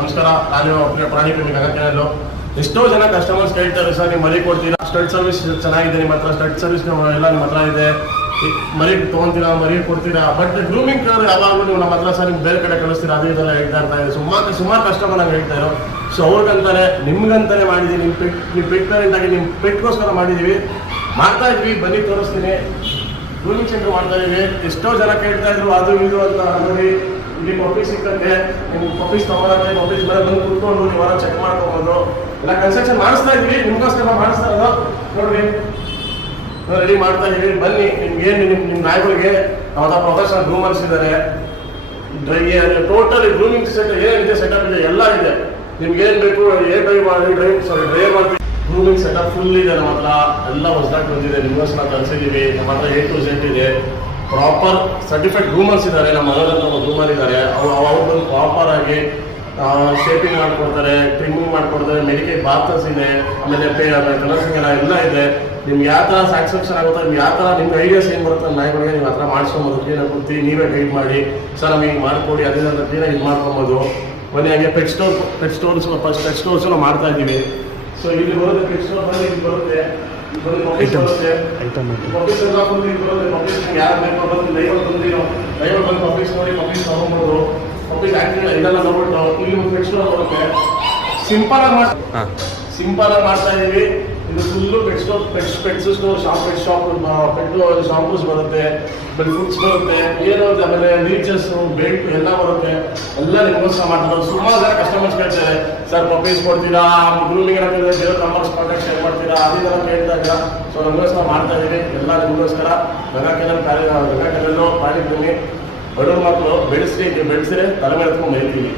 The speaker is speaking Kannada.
ನಮಸ್ಕಾರ. ನಾನು ಪ್ರಾಣಿ ಪ್ರೇಮಿ ಗಗನ್. ಎಷ್ಟೋ ಜನ ಕಸ್ಟಮರ್ಸ್ ಕೇಳ್ತಾರೆ, ಸರ್ ನೀವು ಮರಿ ಕೊಡ್ತೀರಾ, ಸ್ಟಡ್ ಸರ್ವಿಸ್ ಚೆನ್ನಾಗಿದೆ ನಿಮ್ಮ ಹತ್ರ, ಸ್ಟಡ್ ಸರ್ವಿಸ್ ಎಲ್ಲ ನಿಮ್ಮ ಹತ್ರ ಇದೆ, ಮರಿ ತೊಗೊತೀರಾ, ಮರಿ ಕೊಡ್ತೀರಾ, ಬಟ್ ಗ್ರೂಮಿಂಗ್ ಕೇಳಿದ್ರೆ ಯಾವಾಗಲೂ ನೀವು ನಮ್ಮ ಹತ್ರ ಸರ್ ನಿಮ್ಗೆ ಬೇರೆ ಕಡೆ ಕಳಿಸ್ತೀರಾ, ಅದು ಇದೆಲ್ಲ ಹೇಳ್ತಾ ಇರ್ತಾರೆ. ಸುಮಾರು ಕಸ್ಟಮರ್ ನಂಗೆ ಹೇಳ್ತಾ ಇರೋ. ಸೊ ಅವ್ರಿಗಂತಾನೆ ನಿಮ್ಗಂತಾನೆ ಮಾಡಿದ್ದೀವಿ, ನಿಮ್ಮ ಪೆಟ್ ಪೇರೆಂಟಾಗಿ ನಿಮ್ಮ ಪೆಟ್ಗೋಸ್ಕರ ಮಾಡಿದ್ದೀವಿ, ಮಾಡ್ತಾ ಇದ್ವಿ, ಬನ್ನಿ ತೋರಿಸ್ತೀನಿ. ಗ್ರೂಮಿಂಗ್ ಸೆಂಟರ್ ಮಾಡ್ತಾ ಇದೀವಿ. ಎಷ್ಟೋ ಜನ ಕೇಳ್ತಾ ಇದ್ರು ಅದು ಇದು ಅಂತ. ನೋಡಿ ಇಲ್ಲಿ ಪಪ್ಪೀಸ್ ಸಿಕ್ಕಂತೆ, ನಿಮ್ಗೆ ಪಪ್ಪೀಸ್ ತೊಗೊಳಕ್ಕೆ ಪಪ್ಪೀಸ್ ಮೇಲೆ ಬಂದು ಕುತ್ಕೊಂಡು ನೀವು ಚೆಕ್ ಮಾಡ್ಕೊಬೋದು. ಎಲ್ಲ ಕನ್ಸ್ಟ್ರಕ್ಷನ್ ಮಾಡಿಸ್ತಾ ಇದ್ವಿ, ನಿಮ್ಗೋಸ್ಕರ ಮಾಡಿಸ್ತಾ ಇರೋದು. ನೋಡ್ರಿ ರೆಡಿ ಮಾಡ್ತಾ ಇದೀವಿ, ಬನ್ನಿ. ನಿಮ್ಗೇನು ನಿಮ್ಮ ನಾಯಿಗಳಿಗೆ ಅವರ ಪ್ರೊಫೆಷನಲ್ ಗ್ರೂಮರ್ಸ್ ಇದ್ದಾರೆ, ಟೋಟಲಿ ಗ್ರೂಮಿಂಗ್ ಸೆಟ್ ಏನಿದೆ ಸೆಟಪ್ ಇದೆ, ಎಲ್ಲ ಇದೆ. ನಿಮ್ಗೆ ಏನು ಬೇಕು ಡ್ರೈವ್ ಮಾಡ್ತೀವಿ. ಗ್ರೂಮಿಂಗ್ ಸೆಟಪ್ ಫುಲ್ ಇದೆ ನಮ್ಮ ಹತ್ರ, ಎಲ್ಲ ಹೊಸದಾಗಿ ಬಂದಿದೆ, ನಿಮ್ಗೋಸ್ಕರ ಕಳಿಸಿದ್ದೀವಿ. ನಮ್ಮ ಹತ್ರ A to Z ಇದೆ. ಪ್ರಾಪರ್ ಸರ್ಟಿಫೈಡ್ ಗ್ರೂಮರ್ಸ್ ಇದ್ದಾರೆ, ನಮ್ಮ ಮನೆಯಲ್ಲ ಗ್ರೂಮರ್ ಇದ್ದಾರೆ. ಅವ್ರು ಬಂದು ಪ್ರಾಪರ್ ಆಗಿ ಶೇಪಿಂಗ್ ಮಾಡ್ಕೊಡ್ತಾರೆ, ಟ್ರಿಮ್ಮಿಂಗ್ ಮಾಡ್ಕೊಡ್ತಾರೆ, ಮೆಡಿಕೇಟ್ ಬಾತರ್ಸ್ ಇದೆ, ಆಮೇಲೆ ಕಲರ್ಸಿಂಗ್ ಎಲ್ಲ ಇದೆ. ನಿಮ್ಗೆ ಯಾವ ಥರ ಸ್ಯಾಟಿಸ್ಫ್ಯಾಕ್ಷನ್ ಆಗುತ್ತೆ, ನಿಮ್ಗೆ ಯಾವ ಥರ ನಿಮ್ಗೆ ಐಡಿಯಾಸ್ ಏನು ಬರುತ್ತೆ ನಾಯಿಗಳಿಗೆ ನೀವು ಆ ಥರ ಮಾಡಿಸ್ಕೊಬೋದು. ಕ್ಲೀನಾಗಿ ಕೊಡ್ತೀವಿ, ನೀವೇ ಗೈಡ್ ಮಾಡಿ ಸರ್ ನಮಗೆ ಹಿಂಗೆ ಮಾಡಿಕೊಡಿ, ಅದರಿಂದ ಕ್ಲೀನಾಗಿ ಇದು ಮಾಡ್ಕೊಬೋದು. ಬನ್ನಿ. ಹಾಗೆ ಪೆಟ್ ಸ್ಟೋರ್ಸ್ ನಾವು ಮಾಡ್ತಾ ಇದ್ದೀವಿ. ಸೊ ಇಲ್ಲಿ ಬರುತ್ತೆ ಪೆಟ್ ಸ್ಟೋರ್, ಬಂದು ಇಲ್ಲಿ ಬರುತ್ತೆ, ಬರುತ್ತೆ ಪಪ್ಪೀಸ್ ಎಲ್ಲ ಬಂದು ಇಲ್ಲಿ ಬರುತ್ತೆ. ಪಪ್ಪೀಸ್ ಯಾರು ಬೇಕು ಬಂದು ಲೈವ್ ಬಂದು ಪಪ್ಪೀಸ್ ನೋಡಿ ಪಪ್ಪೀಸ್ ತೊಗೊಬೋದು. ಪಪ್ಪೀಸ್ ಆ್ಯಕ್ಟಿವ್ ಇದೆಲ್ಲ ನೋಡ್ಬಿಟ್ಟು ಇಲ್ಲಿ ಒಂದು ಪೆಟ್ ಸ್ಟೋರ್ ಬರುತ್ತೆ. ಸಿಂಪಲ್ ಆಗಿ ಮಾಡ್ತಾ ಇದೀವಿ. ಇದು full pet store, pets store, pet shampoos ಬರುತ್ತೆ, ಫುಡ್ಸ್ ಬರುತ್ತೆ, ಏನು ಆಮೇಲೆ ಲೀಚಸ್, ಬೆಲ್ಟ್ ಎಲ್ಲ ಬರುತ್ತೆ. ಎಲ್ಲ ನಿಮಗೋಸ್ಕರ ಮಾಡ್ತಾರೆ. ಸುಮಾರು ಜನ ಕಸ್ಟಮರ್ಸ್ ಕೇಳ್ತಾರೆ, ಸರ್ ಪಪ್ಪೀಸ್ ಕೊಡ್ತೀರಾ, ಗ್ರೂಮಿಂಗ್ ಏನಾಗ್ತದೆ, ದೇವ್ರ ನಂಬರ್ಸ್ ಕಾಂಟ್ಯಾಕ್ಟ್ ಶೇರ್ ಮಾಡ್ತೀರಾ, ಅದೆಲ್ಲ ಕೇಳ್ದಾಗ. ಸೊ ನಮಗೋಸ್ಕರ ಮಾಡ್ತಾ ಇದೀವಿ, ಎಲ್ಲ ನಿಮಗೋಸ್ಕರ. ಗಂಗಾಕೆರೆಲ್ಲೂ ಪ್ರಾಣಿ ಪ್ರೇಮಿ ಬಡವ್ರ ಮಕ್ಕಳು ಬೆಳೆಸಿದ್ರೆ ತಲೆ ಮೇಲೆ ಎತ್ಕೊಂಡು ಬೈತೀವಿ.